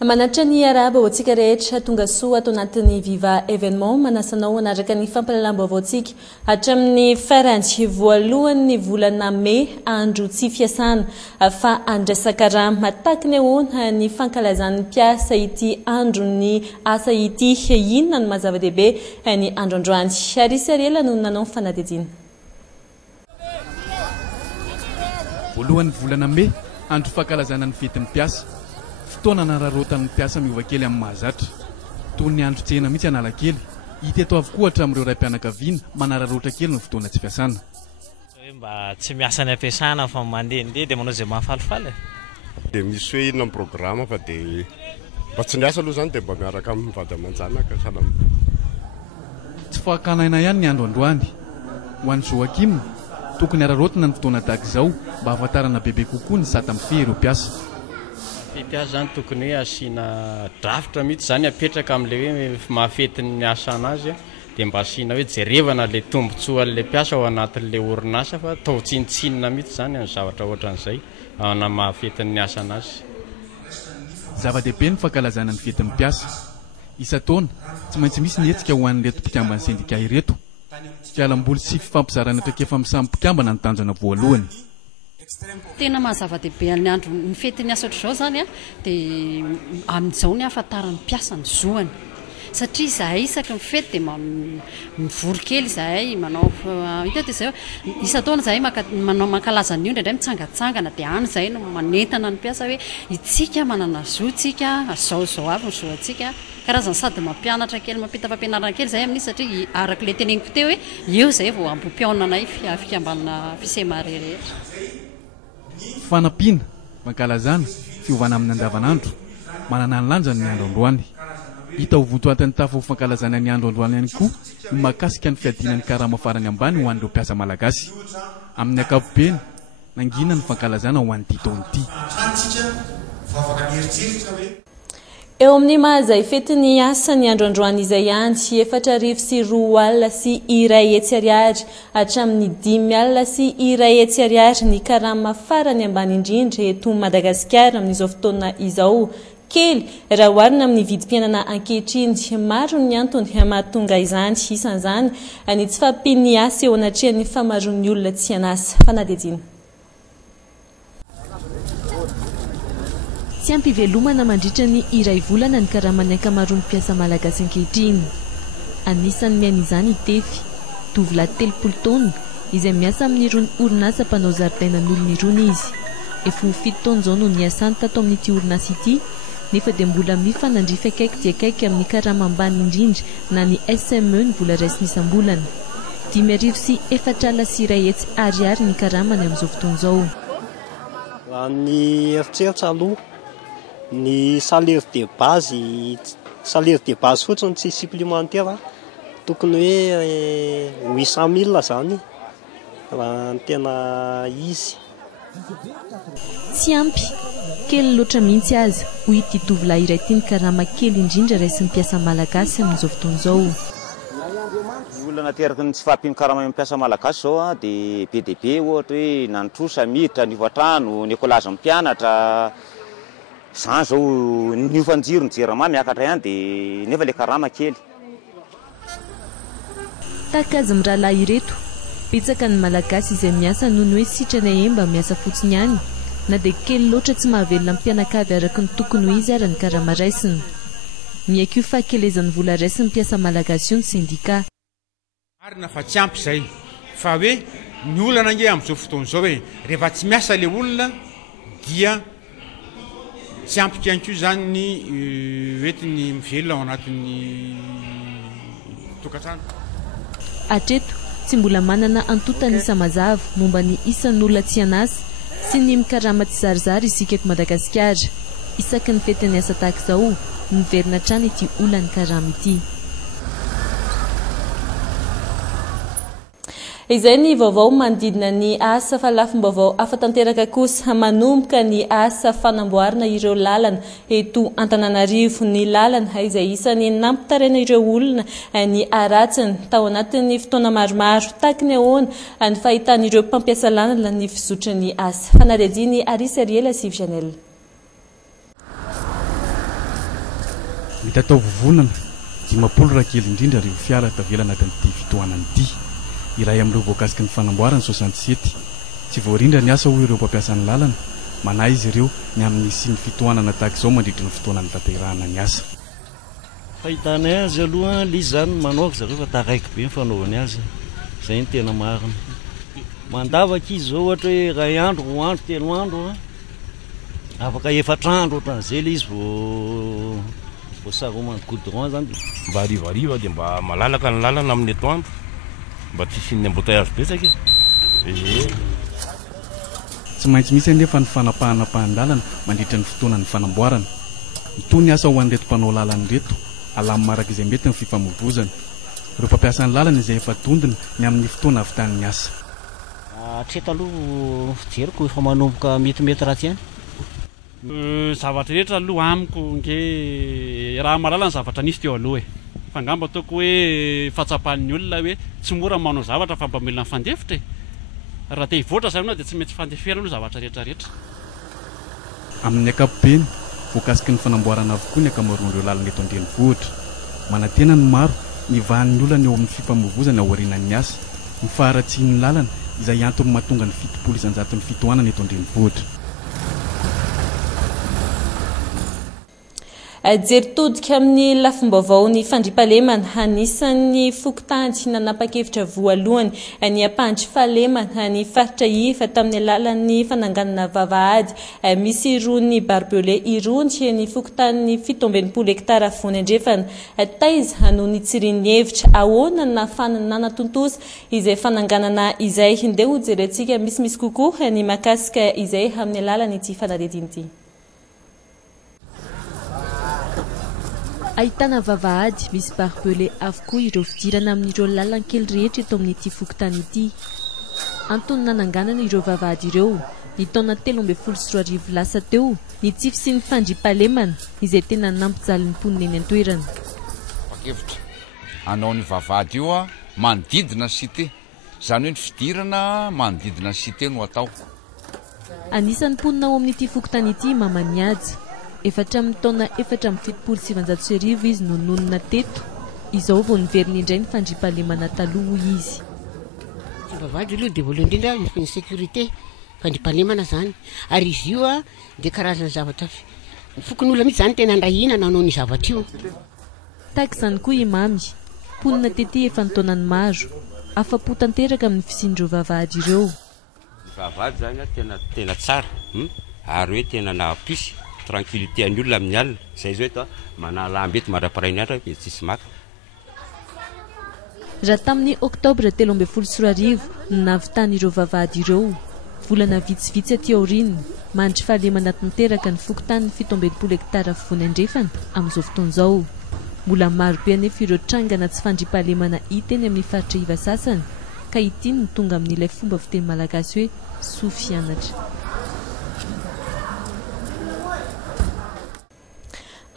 Manatra ny araba ho antsika rehetra tonga soa ato anatin'ny Viva Événement manasanao anaraka ny fampalalam-baovaontsika hatramin'ny faran'ny voalohan'ny volana May andro tsy fiasana fa andrasaka raha matakiny ahoana ny fankalazan'ny mpiasa ity andro ny asa ity inona no mazava-dehibe ny andro androany ary Ariela no nanao fanadihadiana. Voalohan'ny volana May andro fankalazana ny fetin'ny mpiasa fotoana nararotan'ny mpiasa miova kely amin'ny mahazatra toy ny andro tsena mihitsy Analakely hita eto avokoa hatramin'ireo raim-pianakaviana manararotra kely ny fotoana tsy fiasana. Mba tsy miasa ny ampiasana fa mandehandeha dia manao izay mahafalifaly. Dia misy hoe inona amin'ny programma fa dia mba tsy niasa aloha izany dia mba miaraka amin'ny vady aman-janaka salama. Tsy fakanaina ihany ny andro androany ho an'ny Joakim tokony ararotina ny fotoana tahaka izao mba hahafantarana bebe kokoa ny sata mifehy ireo mpiasa. Mpiasa zany tokony hoe asiana drafitra mihitsy zany apetraka amin'ilay hoe mahafetin'ny asa anazy dia mba asiana hoe jerevana ilay tombontsoan'ilay mpiasa ao anatin'ilay orinasa fa tao tsinitsinina mihitsy zany ny zavatra ohatran'izay na mahafetin'ny asa anazy. Zava-dehibe ny fankalazana ny fetin'ny mpiasa isa-taona tsy maintsy misy ny hetsika ho an'ireto mpikambana sendika ireto fialamboly sy fifampizarana traikefa amin'ny samy mpikambana ny tanjona voalohany. Tena mahazava-dehibe ny andro ny fetin'ny asa ohatr'izao zany dia amin'izao ny ahafantaran'ny mpiasa ny zoany satria izahay isaky ny fety dia mivory kely izahay manao hita dia izay isa-taona izahay mankalaza ny indray mitsangatsangana dia any izahay no manentana ny mpiasa hoe itsika manana zo tsika zao avy ny zo antsika karazany sady mampianatra kely mampita fampianarana kely izahay amin'izy satria araka ilay teneniko teo hoe eo izay vao ambom-piaonanay fikambanana fisemary rehetra. Fanampiana, fankalazana, fiovana amin'ny andavanandro manana ny lanjany ny andro androany. Hita ho votoatan'ny tafa ho fankalazana ny andro androany ihany koa ny mahakasika ny fiadinan'ny karama farany ambany ho an'ireo mpiasa malagasy. Amin'ny ankapobeny nangina ny fankalazana ho an'ity taon'ity. Eo amin'ny mahazay fetin'ny asa ny andro androany izay ihany 4:02 alina sy 1 hetsy ariary hatramin'ny 5 alina sy 1 hetsy ariary ny karama farany ambany indrindra eto Madagasikara amin'izao fotoana izao kely raha oharina amin'ny vidim-piainana ankehitriny. Maro ny antony mahatonga izany isan'izany ny tsy fampian'ny asa eo anatrehan'ny famaroan'ny olona tsy anasa. Fanadihadiana. Tsy ampivelomana mandritra ny iray volana ny karaman'ny ankamaroan'ny mpiasa malagasy ankehitriny. Anisan'ny miaina izany itefy tovolahy 30 taona izay miasa amin'irony orinasa mpanao zaridainan'olona irony izy. Efa 7 taona izao no niasany tato amin'ity orinasa ity nefa dia mbola mifanandrify akaiky dia akaiky amin'ny karama ambany indrindra na ny SME ny vola raisiny isam-bolana. 5 sy 4 alina sy 1 hetsy ariary ny karamany amin'izao fotoana izao. Ny eritseritra aloha ny salaire de base fotsiny tsy supplémentaire tokony hoe 800 000 zany raha tena izy. Tsy ampy kely loatra mihitsy aza ho ity tovolahy iray ity ny karama kely indrindra raisin'ny mpiasa malagasy amin'izao fotoana izao. Olona nateraky ny tsy fahampiany karama amin'ny mpiasa malagasy zao dia PDB ohatra hoe nanotrosa miditra nivoatrano nikolaza mpianatra zany zao niofanjiro ny jerama miakatra ihany dia nefa ilay karama kely. Tahaka azy amin'ny rahalahy ireto betsaka ny malagasy izay miasa noho ny hoe sitrana emba miasa fotsiny ihany na dia kely loatra tsy mahavelona amin'ny mpianakavy araka ny tokony ho izy ary ny karama raisiny. Miaiky io fahakelezan'ny vola raisin'ny mpiasa malagasy io ny sindika. Marina fa tsy ampy izay fa hoe ny olana ange amin'izao fotoana izao hoe rehefa tsy miasa ilay olona dia tsy ampy ihany koa zany ny hoetiny mivelona ao anatin'ny tokantrano. Hatreto tsy mbola manana antotana isa mazava momba ny isan'olona tsy anasa sy ny mikarama tsy zarizary isika eto Madagasikara. Isaky ny fetin'ny asa tahaka izao miverina hatrany ity olana karama ity. Izay ny vaovao manodidina ny asa fa lafim-baovao afa-tanteraka kosa manomboka ny asa fanamboarana ireo lalana eto Antananarivo. Ny lalana izay isan'ny nampitaraina ireo olona ny aratsiny tao anatin'ny fotoana maromaro tahaka ny ahoana ny fahitan'ireo mpampiasa lalana ny fizotran'ny asa. Fanadihadiana Ariela sy Vianel. dia atao vovonana 10 raha kely indrindra reo fiara tavelana anatin'ity fitohanany ity iray amin'ireo voakasiky ny fanamboarany 67 tsy voarindra ny asa ho ireo mpampiasany lalana manahy izy ireo ny amin'ny siny fitohanana tahaka izao mandritry ny fotoanany tanterahana ny asa fahitanay azy aloha lizy zany manaoka zareo fa taraiky be mifanaovany azy zay ny tena marina mandavaka izy zao ohatra hoe ray andro roa andro telo andro afaka 4 andro ohatran'izay le izy vao saromany goudron zany mba arivariva dia mba malalaka ny lalana amin'ny atoandro mba tsy fisian'ny embouteillage betsaka tsy maintsy misy anefa ny fanapahanapahany-lalana mandritra ny fotoanany fanamboarana itony asa ho an'reto mpanao lalany reto alamy maraka izay mety ny fifamoivozana ireo mpampiasany lalana izay efa tondina ny amin'ny fotoana avitan'ny asa hatreto aloha fijeriko efa manomboka metimety raha tiany zavatra rehetra aloha amiko nge raha mahalala ny zavatra nisy teo aloha fa ngamba ataoko hoe fatsapahan'ny olona hoe tsy mora manao zavatra fa mbamelona ny fandefitra raha te hivoatra zany dia tsy mety fandefera aloha zavatra rehetrarehetra amin'ny ankapobeny voakasiky ny fanamboarana avokoa ny akamaroan'ireo lalana eto an-drenivohitra manantena ny maro ny vahan'ny olana eo amin'ny fifamoivozana aorianan'ny asa ny faharatsian'ny lalana izay antony mahatonga ny 7 isanjaton'ny fitohanana eto an-drenivohitra jery todika amin'ny lafim-baovao ny fandriampahalemana anisan'ny fokontany nanapa-kevitra voalohany ny ampandry fahalemana ny faritra ifa tamin'ny alalan'ny fananganana vavahady misy irony barbelé irony ny fokontany 17 hektara vony andrefana taiza noho ny tsirian'ny hevitra ahoana na fanananatontosa izay fananganana izay ndeha ho jerentsika misimisy kokoa ny makasika izay amin'ny alalany ity fanadidiny ahitana vavahady misy barbelé avokoa ireo fidirana amin'ireo lalankely rehetra eto amin'ity fokontany ity antony nananganana ireo vavahady ireo ny taona 13 lasa teo ny tsify sy ny fandriampahalemana izay tena nampijaly ny mponina eny an-toerana pakevitra anao ny vavahady io a manodidina cité zany hoe ny fidirana manodidina cité no atao anisan'ny mponina ao amin'ity fokontany ity mamaniaja efatra amin'ny taona 770 izy no nonona teto izao vao niveriny indray ny fandriampahalemana taloha izy vavahady aloha dia voalohany indrindra ny sécurité fandriampahalemana zany ary izy io a dia karazana zavatra fokon'olona mihitsy zany tena andrahina nanao ny zavatra io tahaka izany koa imamy mponina tety efa ny taonany maro afa-po tanteraka amin'ny fisian'ireo vavahady ireo vavahady zany tena tsara ary hoe tena nahapisy tranquillité any olona amin'ny alina zay zao eto manalamby eto maraparany andra dia tsisy maka raha tamin'ny oktobra 13 no navitany ireo vavahady ireo volana vitsivitsy aty aoriana mandry fahalemana tanteraka ny fokontany 17 hektara vony andrefana amin'izao fotoan'izao mbola maro be anefa ireo trangana tsy fandriampahalemana hita eny amin'ny faritra iva sasany ka itiny no tonga amin'ilay fomba fiteny malagasy hoe sofianatra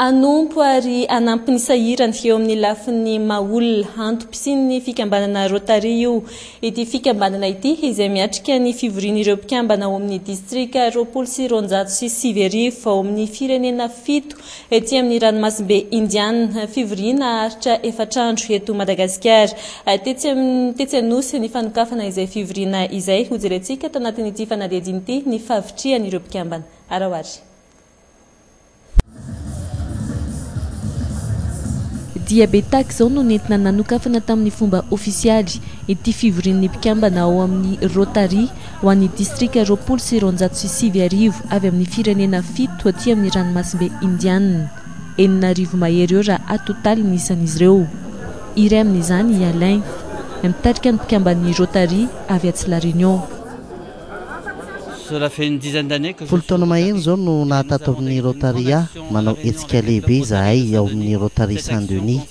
anompo ary anampy ny sahirany eo amin'ny lafin'ny maolona antom-pisin'ny fikambanana Rotary io ity fikambanana ity izay miatrika ny fivorian'ireo mpikambana ao amin'ny distrika 907 ao amin'ny firenena 7 ety amin'ny ranomasimbe Indiana fivoriana aritra 4 andro eto Madagasikara tetsy anosy ny fanokafana izay fivoriana izay ho jerentsika tanatin'ity fanadihadiny ity ny favitrian'ireo mpikambana arahoary diabe tahaka izao no nentina nanokafana tamin'ny fomba ofisialy ity fivorian'ny mpikambana ao amin'ny Rotary ho an'ny distrika 907 avy amin'ny firenena 7 aty amin'ny ranomasimbe Indiana 9 mahery eo raha atotaly ny isan'izy ireo iray amin'izany Alain mitarika ny mpikamban'ny Rotary avy atsy La Réunion folo taona maheno zao no nahatato amin'ny Rotaria manao etsika lehibe zahay ao amin'ny Rotary Saint-Denis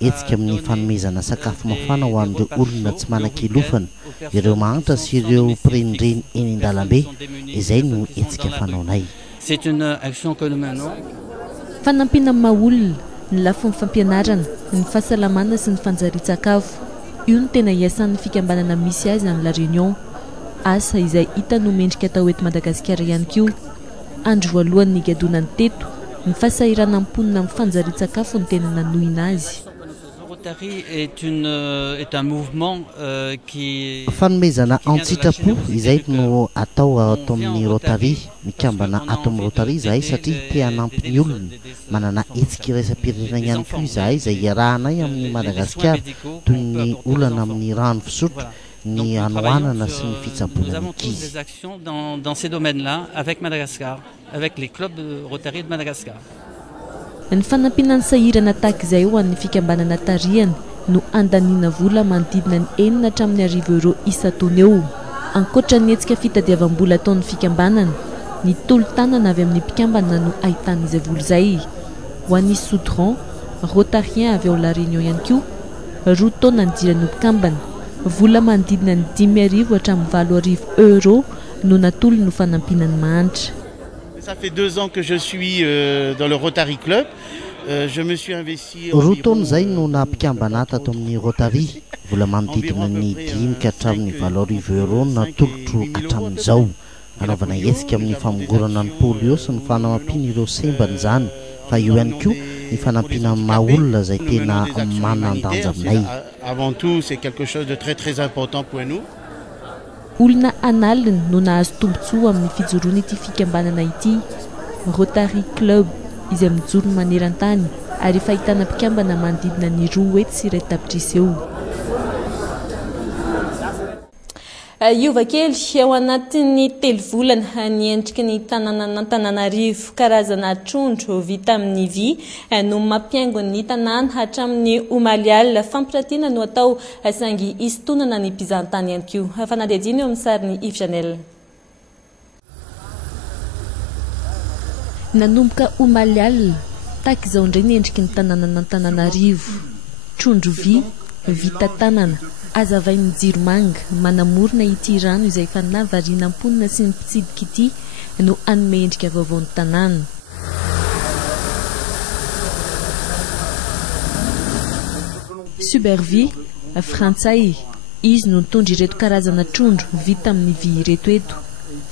etsika amin'ny fanomezana sakafo mafana ho an'ireo olona tsy manan-kilofana ireo mahantra sy ireo mpirenireny eny an-dalambe izay no etsika fanaonay fanampiana amin'ny maolona ny lafin'ny fampianarana ny fahasalamana sy ny fanjari-tsakafo io no tena iasan'ny fikambanana misy azy any La Réunion asa izay hita no mendrika atao eto Madagasikara ihany koa andro voalohany ny gadonany teto ny fahasahiranam-ponina amin'ny fanjarian-tsakafo ny tena nanohina azy. Rotary est un mouvement qui fanomezana an-tsitrapo izay no atao ato amin'ny Rotary, mikambana ato amin'ny Rotary zahay satria te hanampy ny olona manana hetsika iraisam-pirenena ihany koa izahay izay iarahanay amin'ny Madagasikara toy ny olana amin'ny rano fisotro, ny anoanana sy ny fitsaboana ny ankizy. des actions dans ces domaines-là avec Madagascar, avec les clubs de Rotary de Madagascar. Ny fanampinany sahirana tahaka izay ho an'ny fikambanana tarihana no andaniana vola manodidina ny 4,10 euro isan-taona eo. Ankoatra ny hetsika fitadiavam-bola ataon'ny fikambanana, ny tolo-tanana avy amin'ny mpikambana no ahitana izay vola izay. Ho an'ny Soudran, Rotarien avy ao La Réunion ihany koa, 2 taona nidirany mpikambana, vola manodidina ny 10,000 hatramin'ny 4,000 euro no natolo no fanampinany mahantra. Ça fait 2 ans que je suis dans le Rotary Club. Je me suis investi. Rotaona zay no nampikambana tato amin'ny Rotary. Vola manodidina ny 10 ka hatramin'ny 4,000 euro natolotro hatramin'izao. Anaovana hetsika amin'ny famongorana ny polio sy ny fanampiana ireo sembany zany. Fa io ihany koa ny fanampiana maha-olona zay tena manandanja aminay. Avant tout, c'est quelque chose de très très important pour nous. Olona analina no nahazo tombotsoa amin'ny fijoroana ity fikambanana ity. Rotary Club izay mijoro maneran-tany ary efa ahitana mpikambana manodidina ny 2 hetsy sy 2 tapitrisa eo. Iova-kely ao anatin'ny 3 volana niendriky ny tanàn'Antananarivo karazana trondro vita amin'ny vy no mampiaingo ny tanàna hatramin'ny Omalial. Fampiratiana no atao saingy isontonana ny mpizahatany ihany koa. Fanadihadiana eo amin'ny sarin'ny Yves Janel. Nanomboka Omalial tahaka izao indray ny endriky ny tanàn'Antananarivo. Trondro vy vita tanana azavain'ny jiro manga manamorona ity rano izay efa nahavariana amponina sy ny mpitsidika ity no anome endrika vaovao ny tanàna. Supervie frantsay izy no nitondra ireto karazana trondro vita amin'ny vy ireto eto.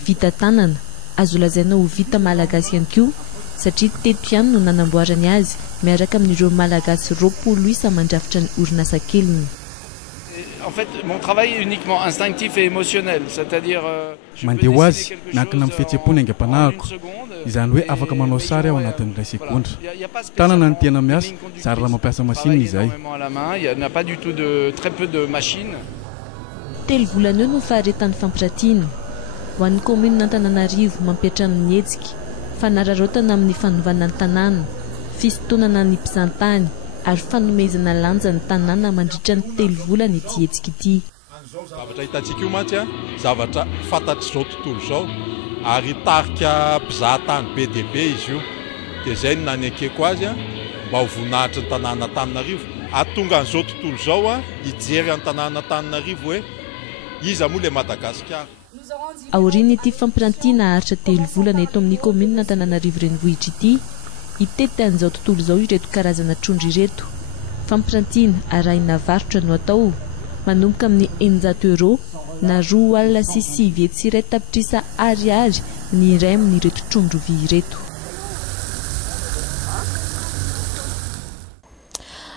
Vita tanana azo lazaina ho vita malagasy ihany koa satria teto ihany no nanamboarany azy miaraka amin'ireo malagasy 20 isa mandrafitra ny orinasa keliny. En fait, mon travail est uniquement instinctif et émotionnel, c'est-à-dire mandeha ho azy miankina amin'ny fihetsem-pony aingam-panahiko, izany hoe afaka manao sary ao anatin'ny 2 sekondra. Tanana ny tena miasa, zary raha mampiasa machine izay. Il n'y a pas du tout très peu de machines. 3 volana eo no faharetan'ny fampiratiana. Ho an'ny commune Antananarivo mampiatrano ny hetsika, fanararaotana amin'ny fanovana ny tanàna, fisontonana ny mpizahatany ary fanomezana lanja ny tanàna mandritra ny 3 volana ity hetsika ity. Zavatra hitantsika io mantsy zavatra fantatry izao tontolo izao ary tarika mpizahatany be dia be izy io. Dia izay no nanekeko azy mba ho voninahitra ny tanàna Antananarivo. Atonga an'izao tontolo izao hijery ny tanàna Antananarivo hoe iza moa ilay Madagasikara. Aoriana ity fampirantiana aharitra 3 volana eto amin'ny commune Antananarivo renivohitra ity, itety an'izao tontolo izao ireto karazana trondro ireto. Fampirantiana arahina varotra no atao manomboka amin'ny 900 euro na 2 alina sy 5 hetsy sy 2 tapitrisa ariary ny iray amin'ireto trondro vy ireto.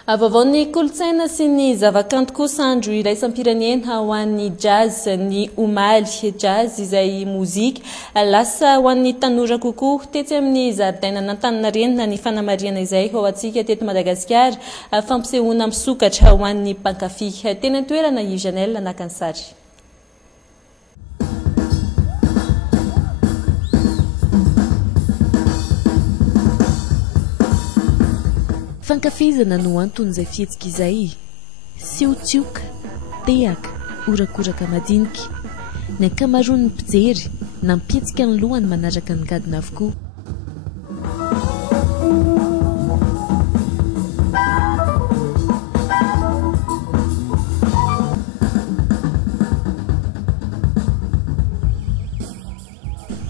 Vaovao ny kolotsaina sy ny zavakanto kosa andro iraisam-pirenena ho an'ny jazz ny omaly. Jazz izay mozika lasa ho an'ny tanora kokoa tetsy amin'ny zaridainan'Antaninarenina ny fanamariana izay ho antsika teto Madagasikara fampisehoana misokatra ho an'ny mpankafy. Tena toerana Yves Janel nakany sary. Fankafizana no anton'izay fihetsika izay. Siontsioka, tehaka, orakoraka madinika. Ny ankamaroan'ny mpijery nampihetsika ny lohany manaraka ny gadina avokoa.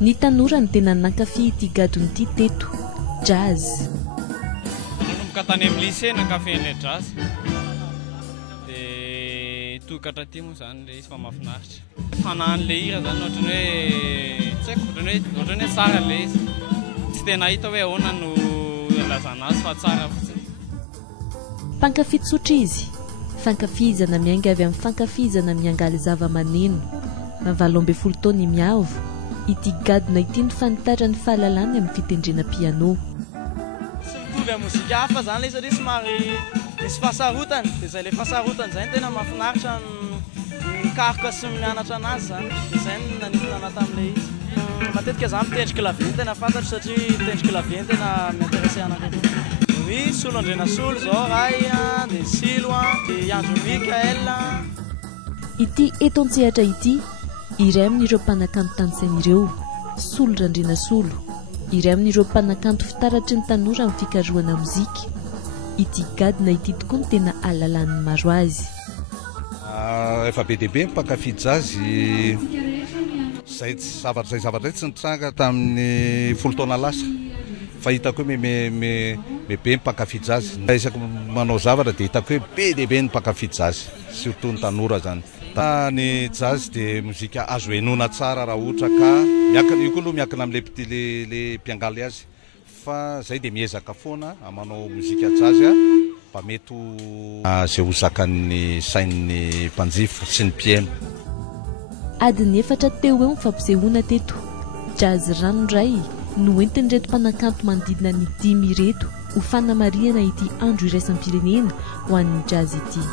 Ny tanora ny tena nankafy ity gadony ity teto, jazz. Tany amin'ny lycée nankafen'ilay jazz dia tokatra aty moa zany ilay izy fa mahafinaritra. Fanahin'ilay hira zany ohatrany hoe tsy haiko ohatrany hoe tsara ilay izy. Tsy tena hita hoe ahoana no ilazana azy fa tsara fotsiny. Mpankafitsotra izy fankafizana miainga avy amin'ny fankafizana miangaly zava-maneno na 12 taona miavo ity gadona ity ny fanitatra ny fahalalany amin'ny fitendrena piano. Sy mitovy amin'ny mozika hafa zany ilay satria somary misy fahasarotany dia izay ilay fahasarotany izay no tena mahafinaritra mikaroka sy mianatra anazy zany dia izay no nanintona tamin'ilay izy. Matetika za mitendry clavier tena fantatro satria mitendry clavier tena m'intéressé anakay. Oui, solo andrena solo zao ray dia silo dia Andrew Mikael. Ity eto an-tsehatra ity iray amin'ireo mpanakanto tanintsain'ireo solo randrena solo, iray amin'ireo mpanakanto fitaratry ny tanora amin'ny fikarohana mozika. Ity gadona ity tokoa no tena alalan'ny maro azy. Efa be dia be mpankafy jazzy zay zavatra tsy nitranga tamin'ny 10 taona lasa fa hitako hoe be mpankafy jazzy. Isaka manao zavatra dia hitako hoe be dia be ny mpankafy jazzy, surtout ny tanora zany. Ny jazzy dia mozika azo henona tsara raha ohatra ka io koa aloha miankina amin'ilay le mpiangaly azy, fa zay dia miezaka foana manao mozika jazzy mba mety zay ho zakan'ny sain'ny mpanjifa sy ny mpieno. Adiny 4 teo eo ny fampisehoana teto jazz ranoray no entin'ireto mpanakanto manodidina ny 10 ireto ho fanamariana ity andro iraisam-pirenena ho an'ny jazz ity.